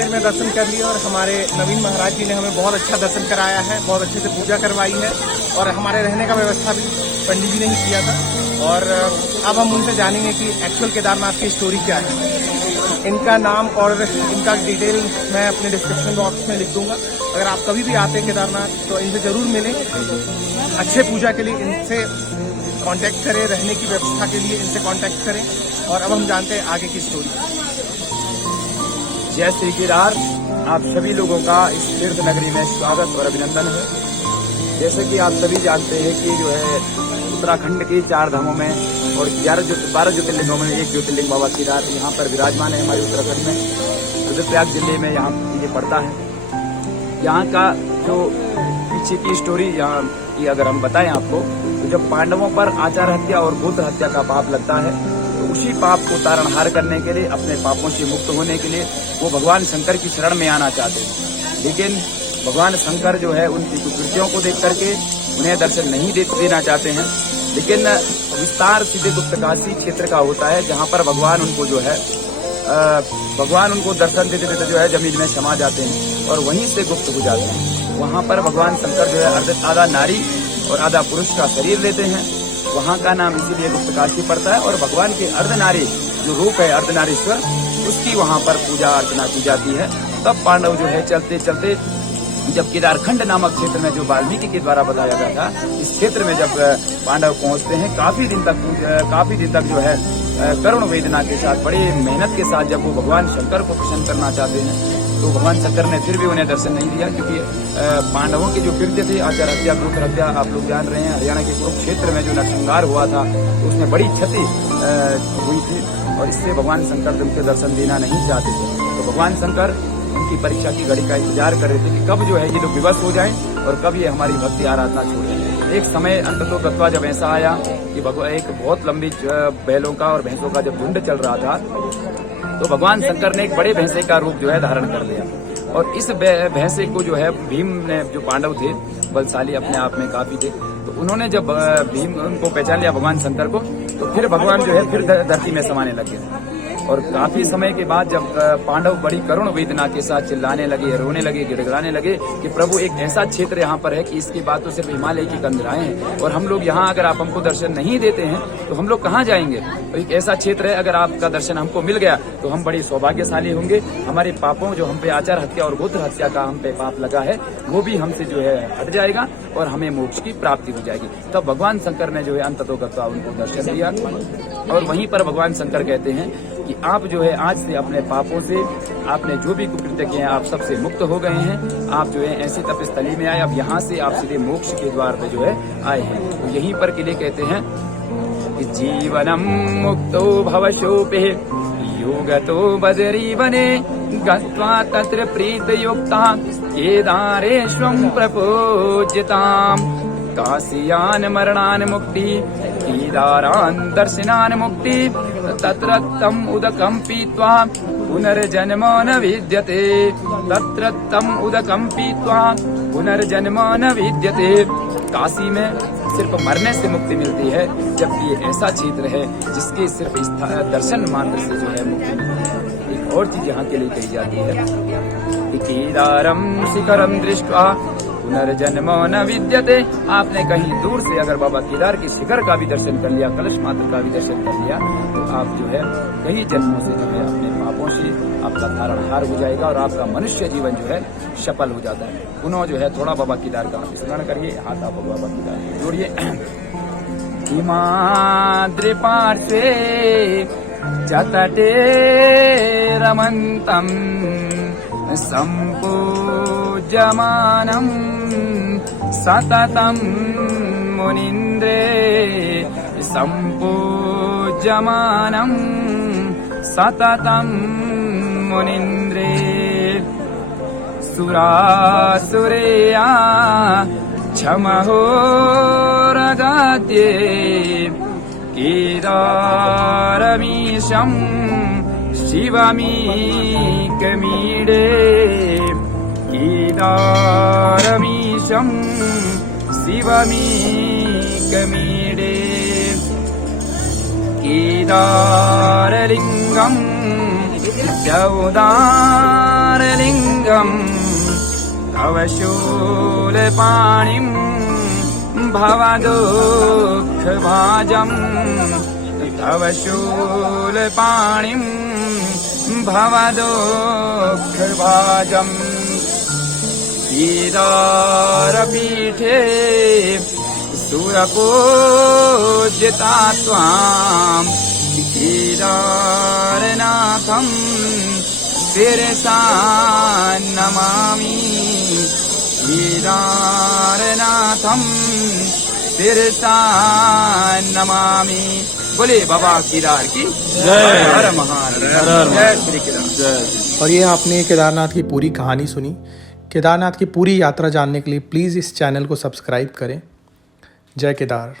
मंदिर में दर्शन कर लिए और हमारे नवीन महाराज जी ने हमें बहुत अच्छा दर्शन कराया है, बहुत अच्छे से पूजा करवाई है और हमारे रहने का व्यवस्था भी पंडित जी ने ही किया था। और अब हम उनसे जानेंगे कि एक्चुअल केदारनाथ की स्टोरी क्या है। इनका नाम और इनका डिटेल मैं अपने डिस्क्रिप्शन बॉक्स में लिख दूंगा। अगर आप कभी भी आते हैं केदारनाथ तो इनसे जरूर मिलें। अच्छे पूजा के लिए इनसे कांटेक्ट करें, रहने की व्यवस्था के लिए इनसे कांटेक्ट करें। और अब हम जानते हैं आगे की स्टोरी। जय श्री केदार। आप सभी लोगों का इस तीर्थ नगरी में स्वागत और अभिनंदन है। जैसे कि आप सभी जानते हैं कि जो है उत्तराखंड के 4 धामों में और 12 ज्योतिर्लिंगों में एक ज्योतिर्लिंग बाबा केदार यहाँ पर विराजमान है हमारे उत्तराखंड में, रुद्रप्रयाग जिले में यहाँ ये पड़ता है। यहाँ का जो पीछे की स्टोरी यहाँ की अगर हम बताएं आपको, तो जब पांडवों पर आचार हत्या और गोत्र हत्या का पाप लगता है तो उसी पाप को तारणहार करने के लिए, अपने पापों से मुक्त होने के लिए वो भगवान शंकर की शरण में आना चाहते हैं। लेकिन भगवान शंकर जो है उनकी कुकृतियों को देख करके उन्हें दर्शन नहीं देना चाहते हैं। लेकिन विस्तार सीधे गुप्तकाशी क्षेत्र का होता है, जहाँ पर भगवान उनको जो है भगवान उनको दर्शन देते देते जो है जमीन में समा जाते हैं और वहीं से गुप्त हो जाते हैं। वहाँ पर भगवान शंकर जो है आधा नारी और आधा पुरुष का शरीर लेते हैं। वहाँ का नाम इसीलिए गुप्तकाशी पड़ता है। और भगवान के अर्धनारी जो रूप है अर्धनारीश्वर, उसकी वहाँ पर पूजा अर्चना की जाती है। तब पांडव जो है चलते चलते जब केदारखंड नामक क्षेत्र में जो वाल्मीकि के द्वारा बताया गया था, इस क्षेत्र में जब पांडव पहुँचते हैं, काफी दिन तक जो है करुण वेदना के साथ, बड़ी मेहनत के साथ जब वो भगवान शंकर को प्रसन्न करना चाहते हैं तो भगवान शंकर ने फिर भी उन्हें दर्शन नहीं दिया। क्योंकि पांडवों के जो कृत्य थे, आचार हत्या, गोत्र हत्या, आप लोग जान रहे हैं हरियाणा के कुरुक्षेत्र में जो नरसंहार हुआ था तो उसमें बड़ी क्षति हुई थी और इससे भगवान शंकर उनके दर्शन देना नहीं चाहते थे। तो भगवान शंकर उनकी परीक्षा की घड़ी का इंतजार कर रहे थे कि कब जो है ये लोग विवश हो जाएं और कब ये हमारी भक्ति आराधना छोड़ें। एक समय अंततोगत्वा जब ऐसा आया कि एक बहुत लंबी बैलों का और भैंसों का जब झुंड चल रहा था तो भगवान शंकर ने एक बड़े भैंसे का रूप जो है धारण कर लिया। और इस भैंसे को जो है भीम ने, जो पांडव थे बलशाली अपने आप में काफी थे, तो उन्होंने जब भीम उनको पहचान लिया भगवान शंकर को, तो फिर भगवान जो है फिर धरती में समाने लगे। और काफी समय के बाद जब पांडव बड़ी करुण वेदना के साथ चिल्लाने लगे, रोने लगे, गिड़गिड़ाने लगे कि प्रभु एक ऐसा क्षेत्र यहाँ पर है कि इसकी बात तो सिर्फ हिमालय की कंदराएं हैं और हम लोग यहाँ अगर आप हमको दर्शन नहीं देते हैं तो हम लोग कहाँ जाएंगे। तो एक ऐसा क्षेत्र है, अगर आपका दर्शन हमको मिल गया तो हम बड़ी सौभाग्यशाली होंगे। हमारे पापों, जो हम पे आचार हत्या और गोत्र हत्या का हम पे पाप लगा है, वो भी हमसे जो है हट जाएगा और हमें मोक्ष की प्राप्ति हो जाएगी। तब भगवान शंकर ने जो है अंततोगत्वा उनको दर्शन दिया। और वहीं पर भगवान शंकर कहते हैं कि आप जो है आज से अपने पापों से, आपने जो भी कुकृत्य किए हैं, आप सबसे मुक्त हो गए हैं। आप जो है ऐसी तपस्थली में आए, अब यहाँ से आप सीधे मोक्ष के द्वार पे जो है आए हैं। तो यहीं पर के लिए कहते हैं कि जीवनम मुक्तो भवशोपे योगतो बदरी वने गत्वा तत्र प्रीतयुक्ता केदारेश्वं प्रपूज्यताम् काशियान मरणान मुक्ति केदारान दर्शनान मुक्ति तत्र तम उदकम पीत्वा पुनर्जन्म न विद्यते। तत्र तम उदकम पीत्वा पुनर्जन्म न विद्यते। काशी में सिर्फ मरने से मुक्ति मिलती है, जबकि ये ऐसा क्षेत्र है जिसके सिर्फ दर्शन मात्र से जो है मुक्ति मिलती है। एक और चीज यहाँ के लिए कही जाती है कि केदारम शिखरम दृष्ट्वा पुनर्जन्म न विद्यते। आपने कहीं दूर से अगर बाबा केदार के शिखर का भी दर्शन कर लिया, कलश मात्र का भी दर्शन कर लिया, तो आप जो है कई जन्मों से जो है अपने पापों से आपका तारणहार हो जाएगा और आपका मनुष्य जीवन जो है सफल हो जाता है। पुनः जो है थोड़ा बाबा केदार का स्मरण करिए, हाथ आप बाबा केदार जोड़िए। हिमाद्रि पार्श्वे जतटे रमन्तम् सम्पूज्यमानम् सततं मुनीन्द्रे सम्पूज्यमानम् सततं मुनीन्द्रे। सुरासुरेया क्षमहोरगाद्ये केदारमीशं शिवमीकमीडे। केदारमीशं शिवमीकमीडे। केदारलिङ्गं द्यौदा केदारलिङ्गम् तव शूलपाणिम् भवदुःखभाजम् तव शूलपाणिम् भवदुःखभाजम् केदारपीठे सुरपूज्यता त्वाम् केदारनाथम् शिरसा नमामि केदारनाथम् शिरसा नमामि। बोले बाबा केदार की जय। हर महादेव। जय श्री केदार। और ये आपने केदारनाथ की पूरी कहानी सुनी। केदारनाथ की पूरी यात्रा जानने के लिए प्लीज़ इस चैनल को सब्सक्राइब करें। जय केदार।